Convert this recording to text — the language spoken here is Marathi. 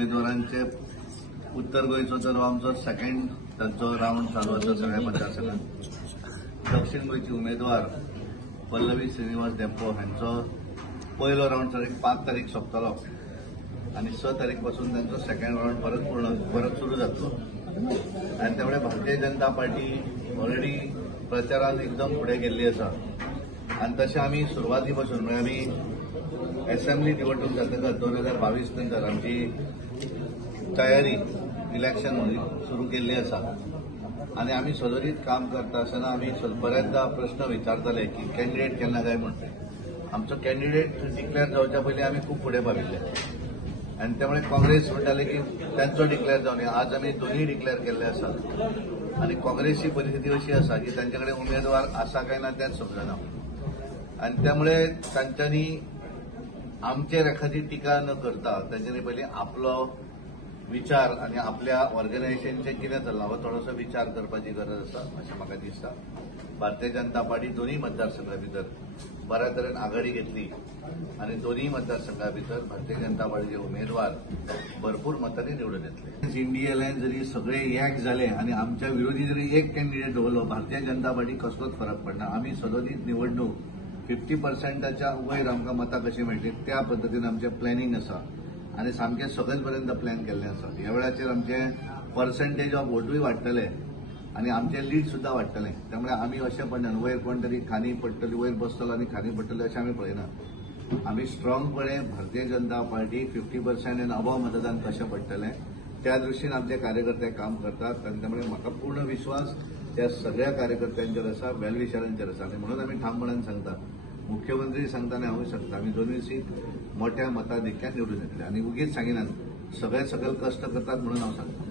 उमेदवारांचे उत्तर गोंयचो तर आमचो सेकंड तांचो राऊंड चालू आसा सगळ्या मतदारसंघात। दक्षिण गोंयचे उमेदवार पल्लवी श्रीनिवास डेप्पो हांचो पयलो राऊंड 5 तारीख सोंपतलो आणि 6 तारीख पासून त्यांचा सेकंड राऊंड परत सुरू जातलो। आणि त्यामुळे भारतीय जनता पार्टी ऑलरेडी प्रचारात एकदम पुढे गेल्ली आसा आणि तशें आमी सुरवातीपासून म्हणजे आमी असेंब्ली निवडणूक जातकच 2022 नंतर आमची तयारी इलेक्शन सुरू केल्ली आसा आणि आमी सदरीत काम करता आसतना आमी बऱ्याचदा प्रश्न विचारताले की कॅन्डिडेट केन्ना काय म्हणून। आमचो कॅन्डिडेट डिक्लेअर जावच्या पयलीं आमी खूब फुडें पाविल्ले आणि त्यामुळे काँग्रेस म्हणटाले की त्यांचो डिक्लेअर जावन आज आमी दोन्ही डिक्लेअर केल्ले आसा आणि काँग्रेसची परिस्थिती अशी आसा की त्यांच्याकडे उमेदवार आसा काय ना तेच समजना आणि त्यामुळे तांच्यांनी आमचेर एखादी टिका न करता त्यांच्यानी पयलीं आपलो विचार आणि आपल्या ऑर्गनायझेशनचे कितें चल्लां हो थोडोसो विचार करपाची गरज आसा अशें म्हाका दिसता। भारतीय जनता पार्टी दोन्ही मतदारसंघां भितर बऱ्या तरेन आघाडी घेतली आणि दोन्ही मतदारसंघां भितर भारतीय जनता पार्टीचे उमेदवार भरपूर मतांनी निवडून येतले। इंडियान जरी सगळे एक जाले आणि आमच्या विरोधी जरी एक कॅन्डिडेट दवरलो भारतीय जनता पार्टी कसलोच फरक पडना। आमी सदोदीत निवडणूक 50%च्या वयर आमकां मतां कशी मेळटली त्या पद्दतीन आमचें प्लॅनिंग आसा आणि सामकें सकयल पर्यंत प्लॅन केल्लें आसा। ह्या वेळाचेर आमचें पर्संटेज ऑफ वोटूय वाडटलें आणि आमचें लीड सुद्धा वाडटलें। त्यामुळे आमी अशें पडना वयर कोण तरी खानी पडटली वयर बसतलो आनी खानी पडटली अशें आमी पळयना। आमी स्ट्रॉंगपणे Bharatiya Janata party 50% N above मतदान कशें पडटलें त्या दृश्टीन आमचे कार्यकर्ते काम करतात आणि त्यामुळे म्हाका पूर्ण विश्वास त्या सगळ्या कार्यकर्त्यांचेर आसा, वेलविशरांचेर आसा आणि म्हणून आमी ठामपणान सांगता मुख्यमंत्री सांगताना हांवूय सांगता आमी दोनूय सीट मोठ्या मताधिक्यान निवडून येतले आणि उगीच सांगिनात सगळे सकयल कश्ट करतात म्हणून हांव सांगता।